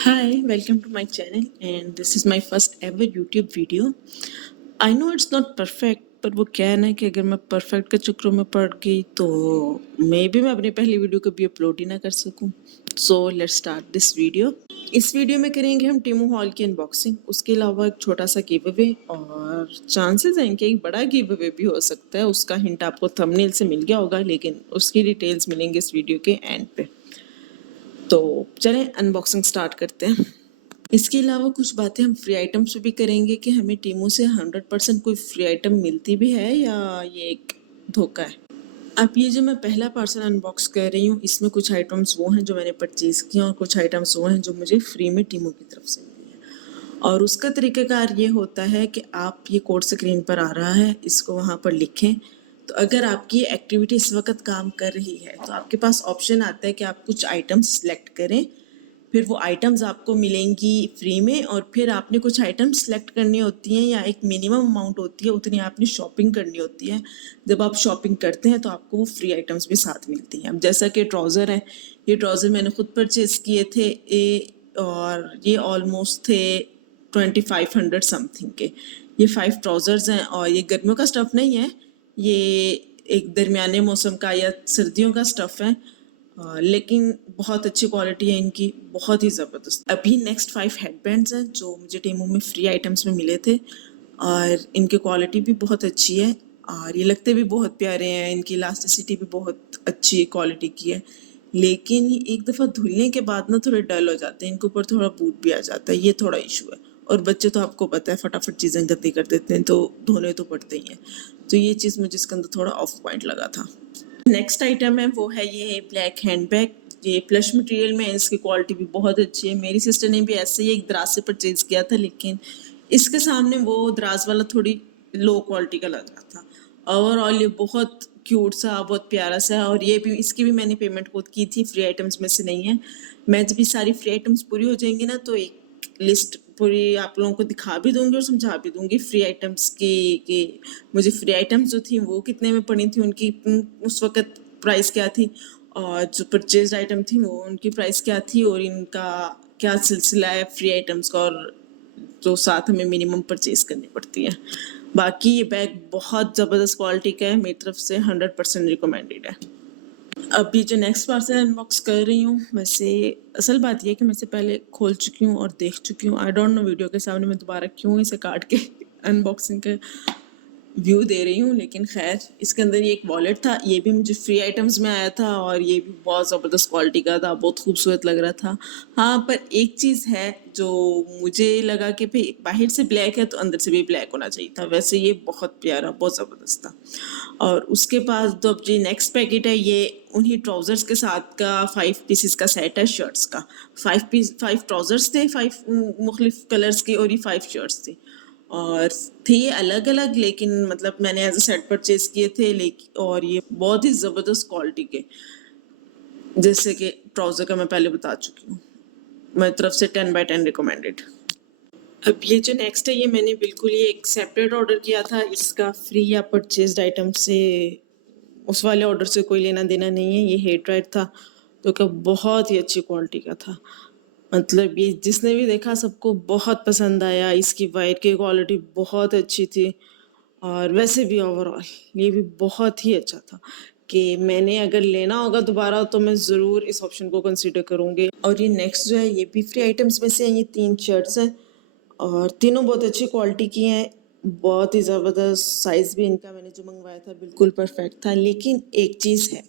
Hi, welcome to my channel, and this is my first ever YouTube video. I know it's not perfect, पर वो क्या है ना कि अगर मैं परफेक्ट के चक्रों में पड़ गई तो मे भी मैं अपनी पहली वीडियो कभी अपलोड ही ना कर सकूं। So let's start this video. इस वीडियो में करेंगे हम टीमू हॉल की अनबॉक्सिंग, उसके अलावा एक छोटा सा गिव अवे और चांसेस हैं कि एक बड़ा गिव अवे भी हो सकता है। उसका हिंट आपको थंबनेल से मिल गया होगा, लेकिन उसकी डिटेल्स मिलेंगे इस वीडियो के एंड पे। तो चलें अनबॉक्सिंग स्टार्ट करते हैं। इसके अलावा कुछ बातें हम फ्री आइटम्स पे भी करेंगे कि हमें टीमों से 100% कोई फ्री आइटम मिलती भी है या ये एक धोखा है। अब ये जो मैं पहला पार्सल अनबॉक्स कर रही हूँ, इसमें कुछ आइटम्स वो हैं जो मैंने परचेज किए और कुछ आइटम्स वो हैं जो मुझे फ्री में टीमों की तरफ से मिली है। और उसका तरीकाकार ये होता है कि आप ये कोड स्क्रीन पर आ रहा है, इसको वहाँ पर लिखें। तो अगर आपकी एक्टिविटी इस वक्त काम कर रही है तो आपके पास ऑप्शन आता है कि आप कुछ आइटम्स सेलेक्ट करें, फिर वो आइटम्स आपको मिलेंगी फ्री में और फिर आपने कुछ आइटम्स सेलेक्ट करनी होती हैं या एक मिनिमम अमाउंट होती है, उतनी आपने शॉपिंग करनी होती है। जब आप शॉपिंग करते हैं तो आपको वो फ्री आइटम्स भी साथ मिलती हैं। अब जैसा कि ट्राउज़र है, ये ट्राउज़र मैंने खुद परचेज़ किए थे और ये ऑलमोस्ट थे 2500 समथिंग के। ये 5 ट्राउज़र्स हैं और ये गर्मियों का स्टफ़ नहीं है, ये एक दरमियाने मौसम का या सर्दियों का स्टफ़ है। लेकिन बहुत अच्छी क्वालिटी है इनकी, बहुत ही ज़बरदस्त। अभी नेक्स्ट 5 हेडबैंड्स हैं जो मुझे टेमू में फ्री आइटम्स में मिले थे और इनकी क्वालिटी भी बहुत अच्छी है और ये लगते भी बहुत प्यारे हैं। इनकी इलास्टिसिटी भी बहुत अच्छी क्वालिटी की है, लेकिन ये एक दफ़ा धुलने के बाद ना थोड़े डल हो जाते हैं, इनके ऊपर थोड़ा बूट भी आ जाता है, ये थोड़ा इशू है। और बच्चे तो आपको पता है फटाफट चीज़ें गंदी कर देते हैं, तो धोने तो पड़ते ही हैं। तो ये चीज़ मुझे इसके अंदर थोड़ा ऑफ पॉइंट लगा था। नेक्स्ट आइटम है वो है ये ब्लैक हैंडबैग। ये प्लश मटेरियल में है, इसकी क्वालिटी भी बहुत अच्छी है। मेरी सिस्टर ने भी ऐसे ही एक दराज से परचेज किया था, लेकिन इसके सामने वो दराज वाला थोड़ी लो क्वालिटी का लग रहा था। ओवरऑल ये बहुत क्यूट सा, बहुत प्यारा सा है और ये भी, इसकी भी मैंने पेमेंट खुद की थी, फ्री आइटम्स में से नहीं है। मैं जब ये सारी फ्री आइटम्स पूरी हो जाएंगी ना तो एक लिस्ट पूरी आप लोगों को दिखा भी दूंगी और समझा भी दूंगी फ्री आइटम्स की कि मुझे फ्री आइटम्स जो थी वो कितने में पड़ी थी, उनकी उस वक्त प्राइस क्या थी और जो परचेज आइटम थी वो उनकी प्राइस क्या थी और इनका क्या सिलसिला है फ्री आइटम्स का, और जो साथ हमें मिनिमम परचेज करनी पड़ती है। बाकी ये बैग बहुत ज़बरदस्त क्वालिटी का है, मेरी तरफ से 100% रिकमेंडेड है। अभी जो नेक्स्ट पार्सल अनबॉक्स कर रही हूँ, वैसे असल बात यह है कि मैं इसे पहले खोल चुकी हूँ और देख चुकी हूँ। आई डोंट नो वीडियो के सामने मैं दोबारा क्यों इसे काट के अनबॉक्सिंग का व्यू दे रही हूँ, लेकिन खैर इसके अंदर ये एक वॉलेट था, ये भी मुझे फ्री आइटम्स में आया था और ये भी बहुत ज़बरदस्त क्वालिटी का था, बहुत खूबसूरत लग रहा था। हाँ, पर एक चीज़ है जो मुझे लगा कि भाई बाहर से ब्लैक है तो अंदर से भी ब्लैक होना चाहिए था। वैसे ये बहुत प्यारा, बहुत ज़बरदस्त था। और उसके बाद तो अब जी नेक्स्ट पैकेट है, ये उन्हीं ट्राउज़र्स के साथ का 5 पीसेस का सेट है शर्ट्स का। 5 ट्राउज़र्स थे, 5 मुख्तलिफ कलर्स के, और ये 5 शर्ट्स थी और थे ये अलग अलग, लेकिन मतलब मैंने एज अ सेट परचेज किए थे। लेकिन और ये बहुत ही ज़बरदस्त क्वालिटी के, जैसे कि ट्राउज़र का मैं पहले बता चुकी हूँ, मेरी तरफ से 10/10 रिकमेंडेड। अब ये जो नेक्स्ट है, ये मैंने बिल्कुल ये एक सेपरेट ऑर्डर किया था, इसका फ्री या परचेज्ड आइटम से उस वाले ऑर्डर से कोई लेना देना नहीं है। ये हेयर ड्रायर था जो कि बहुत ही अच्छी क्वालिटी का था, मतलब ये जिसने भी देखा सबको बहुत पसंद आया। इसकी वायर की क्वालिटी बहुत अच्छी थी और वैसे भी ओवरऑल ये भी बहुत ही अच्छा था कि मैंने अगर लेना होगा दोबारा तो मैं ज़रूर इस ऑप्शन को कंसिडर करूँगी। और ये नेक्स्ट जो है, ये भी फ्री आइटम्स में से हैं। ये 3 शर्ट्स हैं और तीनों बहुत अच्छी क्वालिटी की हैं, बहुत ही ज़बरदस्त। साइज़ भी इनका मैंने जो मंगवाया था बिल्कुल परफेक्ट था। लेकिन एक चीज़ है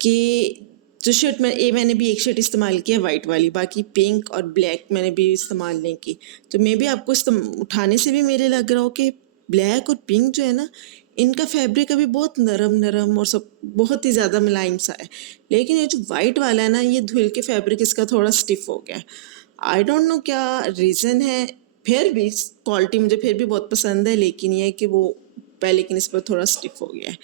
कि जो शर्ट मैंने भी एक शर्ट इस्तेमाल किया वाइट वाली, बाकी पिंक और ब्लैक मैंने भी इस्तेमाल नहीं की। तो मे भी आपको उठाने से भी मेरे लग रहा हो कि ब्लैक और पिंक जो है ना, इनका फैब्रिक अभी बहुत नरम नरम और सब बहुत ही ज़्यादा मुलायम सा है। लेकिन ये जो वाइट वाला है ना, ये धुल के फैब्रिक इसका थोड़ा स्टिफ हो गया है। आई डोंट नो क्या रीज़न है। फिर भी क्वालिटी मुझे फिर भी बहुत पसंद है, लेकिन ये है कि वो पहले की निस्बत थोड़ा स्टिफ हो गया है।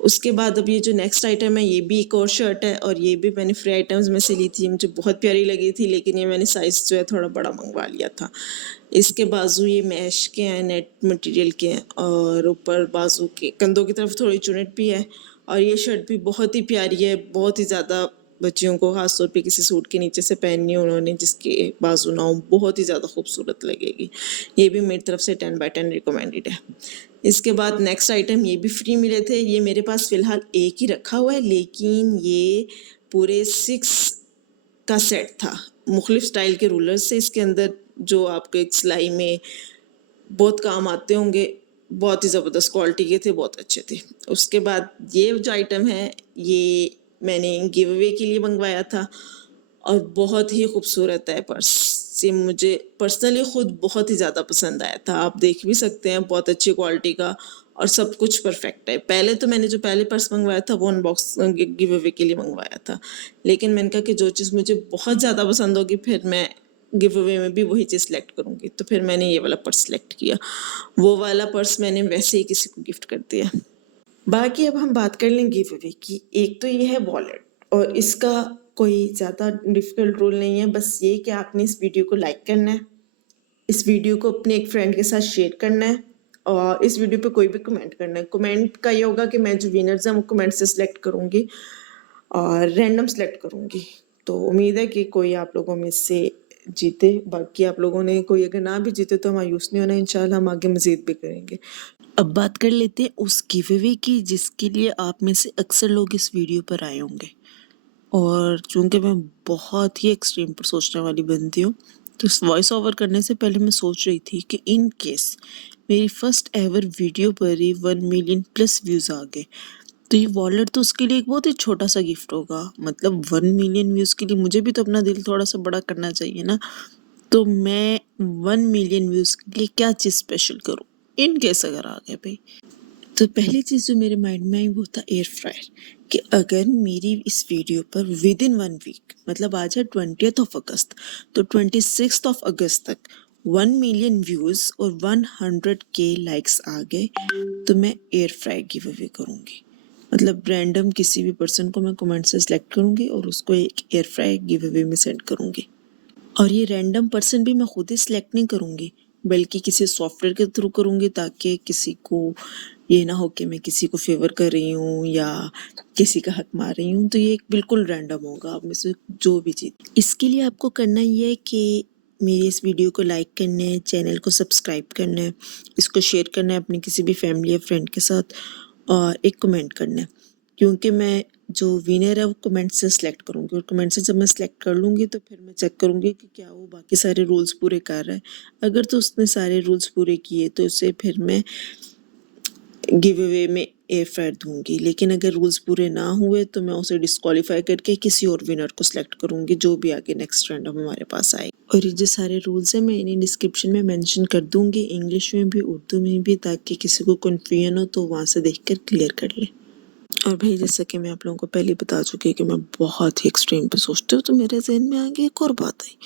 उसके बाद अब ये जो नेक्स्ट आइटम है, ये भी एक और शर्ट है और ये भी मैंने फ्री आइटम्स में से ली थी, मुझे बहुत प्यारी लगी थी, लेकिन ये मैंने साइज़ जो है थोड़ा बड़ा मंगवा लिया था। इसके बाजू ये मैश के हैं, नेट मटेरियल के हैं और ऊपर बाजू के कंधों की तरफ थोड़ी चुनट भी है। और ये शर्ट भी बहुत ही प्यारी है, बहुत ही ज़्यादा बच्चियों को खास तौर पे किसी सूट के नीचे से पहननी हो उन्होंने जिसके बाजू ना हो, बहुत ही ज़्यादा खूबसूरत लगेगी। ये भी मेरी तरफ से 10/10 रिकमेंडेड है। इसके बाद नेक्स्ट आइटम ये भी फ्री मिले थे। ये मेरे पास फ़िलहाल एक ही रखा हुआ है, लेकिन ये पूरे 6 का सेट था। मुख्तलिफ स्टाइल के रूलर्स से इसके अंदर जो आपको एक सिलाई में बहुत काम आते होंगे, बहुत ही ज़बरदस्त क्वालिटी के थे, बहुत अच्छे थे। उसके बाद ये जो आइटम है ये मैंने गिव अवे के लिए मंगवाया था और बहुत ही खूबसूरत है पर्स। ये मुझे पर्सनली ख़ुद बहुत ही ज़्यादा पसंद आया था। आप देख भी सकते हैं, बहुत अच्छी क्वालिटी का और सब कुछ परफेक्ट है। पहले तो मैंने जो पहले पर्स मंगवाया था वो अनबॉक्स गिव अवे के लिए मंगवाया था, लेकिन मैंने कहा कि जो चीज़ मुझे बहुत ज़्यादा पसंद होगी फिर मैं गिव अवे में भी वही चीज़ सेलेक्ट करूँगी। तो फिर मैंने ये वाला पर्स सेलेक्ट किया। वो वाला पर्स मैंने वैसे ही किसी को गिफ्ट कर दिया। बाकी अब हम बात कर लें गिव अवे की। एक तो ये है वॉलेट और इसका कोई ज़्यादा डिफ़िकल्ट रूल नहीं है, बस ये कि आपने इस वीडियो को लाइक करना है, इस वीडियो को अपने एक फ्रेंड के साथ शेयर करना है और इस वीडियो पे कोई भी कमेंट करना है। कमेंट का ये होगा कि मैं जो विनर्स हैं वो कमेंट से सिलेक्ट करूँगी और रैंडम सेलेक्ट करूँगी। तो उम्मीद है कि कोई आप लोगों में से जीते। बाकी आप लोगों ने कोई अगर ना भी जीते तो मायूस नहीं होना, इंशाल्लाह हम आगे मज़ीद भी करेंगे। अब बात कर लेते हैं उस गिव अवे की जिसके लिए आप में से अक्सर लोग इस वीडियो पर आए होंगे। और चूँकि मैं बहुत ही एक्सट्रीम पर सोचने वाली बंदी हूँ, तो इस वॉइस ओवर करने से पहले मैं सोच रही थी कि इन केस मेरी फर्स्ट एवर वीडियो पर ही 1 मिलियन प्लस व्यूज़ आ गए तो ये वॉलेट तो उसके लिए एक बहुत ही छोटा सा गिफ्ट होगा। मतलब 1 मिलियन व्यूज़ के लिए मुझे भी तो अपना दिल थोड़ा सा बड़ा करना चाहिए ना। तो मैं 1 मिलियन व्यूज़ के लिए क्या चीज़ स्पेशल करूँ इन केस अगर आ गए भाई। तो पहली चीज़ जो मेरे माइंड में आई वो था एयर फ्रायर, कि अगर मेरी इस वीडियो पर विद इन 1 वीक, मतलब आज है 20th अगस्त, तो 26 अगस्त तक 1 मिलियन व्यूज़ और 100K लाइक्स आ गए तो मैं एयर फ्रायर गिव अवे करूँगी। मतलब रैंडम किसी भी पर्सन को मैं कमेंट से सिलेक्ट करूँगी और उसको एक एयर फ्रायर गिव अवे में सेंड करूँगी। और ये रैंडम पर्सन भी मैं खुद ही सिलेक्ट नहीं करूँगी, बल्कि किसी सॉफ्टवेयर के थ्रू करूँगी ताकि किसी को ये ना हो कि मैं किसी को फेवर कर रही हूँ या किसी का हक मार रही हूँ। तो ये एक बिल्कुल रैंडम होगा, आप में से जो भी जीत। इसके लिए आपको करना ये है कि मेरी इस वीडियो को लाइक करना है, चैनल को सब्सक्राइब करना है, इसको शेयर करना है अपने किसी भी फैमिली या फ्रेंड के साथ और एक कमेंट करना है, क्योंकि मैं जो विनर है वो कमेंट से सिलेक्ट करूँगी और कमेंट से जब मैं सिलेक्ट कर लूँगी तो फिर मैं चेक करूँगी कि क्या वो बाकी सारे रूल्स पूरे कर रहा है। अगर तो उसने सारे रूल्स पूरे किए तो उसे फिर मैं गिव अवे में एयर फ्रायर दूंगी, लेकिन अगर रूल्स पूरे ना हुए तो मैं उसे डिस्क्वालीफाई करके किसी और विनर को सिलेक्ट करूँगी जो भी आगे नेक्स्ट रैंडम हमारे पास आए। और ये जो सारे रूल्स हैं मैं इन्हें डिस्क्रिप्शन में मेंशन कर दूँगी, इंग्लिश में भी उर्दू में भी, ताकि किसी को कन्फ्यूजन हो तो वहाँ से देख कर क्लियर कर ले। और भाई जैसा कि मैं आप लोगों को पहले बता चुकी कि मैं बहुत ही एक्सट्रीम पे सोचती हूँ, तो मेरे जहन में आगे एक और बात आई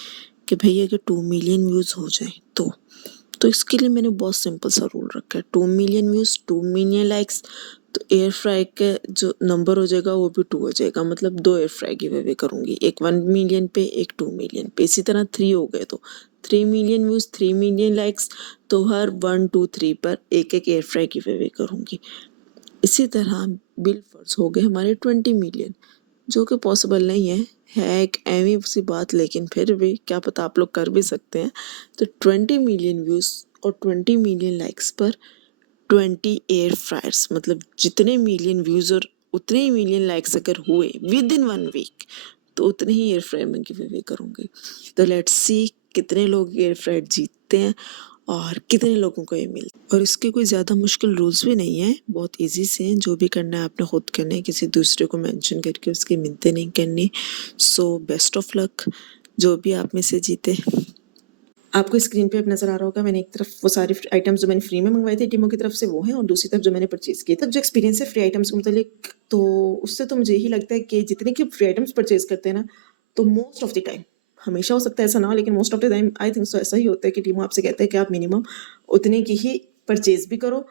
कि भाई अगर 2 मिलियन व्यूज़ हो जाए तो इसके लिए मैंने बहुत सिंपल सा रूल रखा है। 2 मिलियन व्यूज़, 2 मिलियन लाइक्स, तो एयर फ्राई का जो नंबर हो जाएगा वो भी 2 हो जाएगा। मतलब 2 एयर फ्राई गिव अवे करूँगी, एक 1 मिलियन पे, एक 2 मिलियन पे। इसी तरह 3 हो गए तो 3 मिलियन व्यूज़, 3 मिलियन लाइक्स, तो हर 1, 2, 3 पर एक एक एयर फ्राई गिव अवे करूँगी। इसी तरह बिल फर्ज हो गए हमारे 20 मिलियन, जो कि पॉसिबल नहीं है एक एवी सी बात, लेकिन फिर भी क्या पता आप लोग कर भी सकते हैं। तो 20 मिलियन व्यूज़ और 20 मिलियन लाइक्स पर 20 एयर फ्रायर्स, मतलब जितने मिलियन व्यूज़ और उतने ही मिलियन लाइक्स अगर हुए विद इन 1 वीक तो उतने ही एयर फ्रायर मैं गिव अवे करूँगी। तो लेट्स सी कितने लोग एयर फ्रायर जीतते हैं और कितने लोगों को ये मिलता है। और इसके कोई ज़्यादा मुश्किल रूल्स भी नहीं है, बहुत इजी से हैं। जो भी करना है आपने खुद करना है, किसी दूसरे को मेंशन करके उसकी मिन्नतें नहीं करनी। सो बेस्ट ऑफ लक जो भी आप में से जीते। आपको स्क्रीन पे अब नज़र आ रहा होगा, मैंने एक तरफ वो सारे आइटम्स जो मैंने फ्री में मंगवाए थे टीमों की तरफ से वो हैं, और दूसरी तरफ जो मैंने परचेज़ किए थे। जो एक्सपीरियंस है फ्री आइटम्स के मुतालिक, तो उससे तो मुझे यही लगता है कि जितने की फ्री आइटम्स परचेज़ करते हैं ना, तो मोस्ट ऑफ द टाइम, हमेशा हो सकता है ऐसा ना हो, लेकिन most of the time I think so ऐसा ही होता है कि टीमो आपसे कहते हैं कि आप मिनिमम उतने की ही परचेज़ भी करो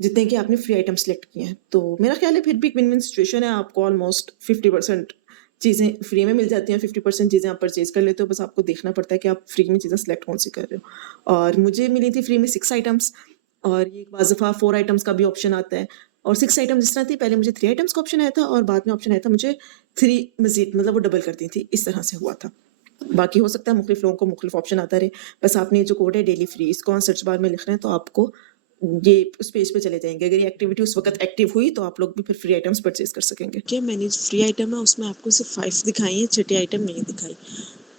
जितने कि आपने फ्री आइटम सेलेक्ट किए हैं। तो मेरा ख्याल है फिर भी एक विन-विन सिचुएशन है। आपको ऑलमोस्ट 50% चीज़ें फ्री में मिल जाती हैं, 50% चीज़ें आप परचेज़ कर लेते हो। बस आपको देखना पड़ता है कि आप फ्री में चीज़ें सेलेक्ट कौन सी कर रहे हो। और मुझे मिली थी फ्री में 6 आइटम्स, और ये बाज़ दफ़ा 4 आइटम्स का भी ऑप्शन आता है। और 6 आइटम जिस तरह थी, पहले मुझे 3 आइटम्स का ऑप्शन आया था और बाद में ऑप्शन आया था मुझे 3 मज़ीद, मतलब वो डबल कर दी थी, इस तरह से हुआ था। बाकी हो सकता है मुख्तलिफ लोगों को मुख्तलिफ ऑप्शन आता रहे, बस आपने ये जो कोड है डेली फ्री, इसको वहाँ सर्च बार में लिख रहे हैं तो आपको ये उस पेज पे चले जाएँगे। अगर ये एक्टिविटी उस वक़्त एक्टिव हुई तो आप लोग भी फिर फ्री आइटम्स परचेज़ कर सकेंगे। क्या मैंने जो फ्री आइटम है उसमें आपको सिर्फ 5 दिखाई है, छठी आइटम नहीं दिखाई।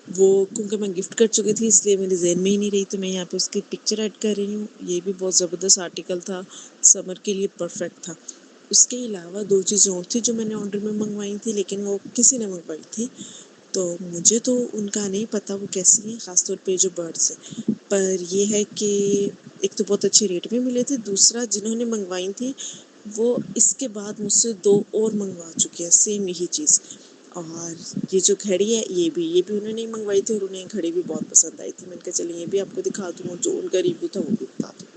वो क्योंकि मैं गिफ्ट कर चुकी थी इसलिए मेरे ज़हन में ही नहीं रही, तो मैं यहाँ पे उसकी पिक्चर ऐड कर रही हूँ। ये भी बहुत ज़बरदस्त आर्टिकल था, समर के लिए परफेक्ट था। उसके अलावा 2 चीज़ें और थी जो मैंने ऑर्डर में मंगवाई थी, लेकिन वो किसी ने मंगवाई थी, तो मुझे तो उनका नहीं पता वो कैसी हैं, ख़ासतौर पे जो बर्ड्स हैं। पर ये है कि एक तो बहुत अच्छे रेट में मिले थे, दूसरा जिन्होंने मंगवाई थी वो इसके बाद मुझसे 2 और मंगवा चुके हैं सेम यही चीज़। और ये जो घड़ी है ये भी उन्होंने ही मंगवाई थी और उन्हें घड़ी भी बहुत पसंद आई थी। मैंने कहा चलिए ये भी आपको दिखा दूँ और जो उनका रिव्यू था वो भी बता दूँ।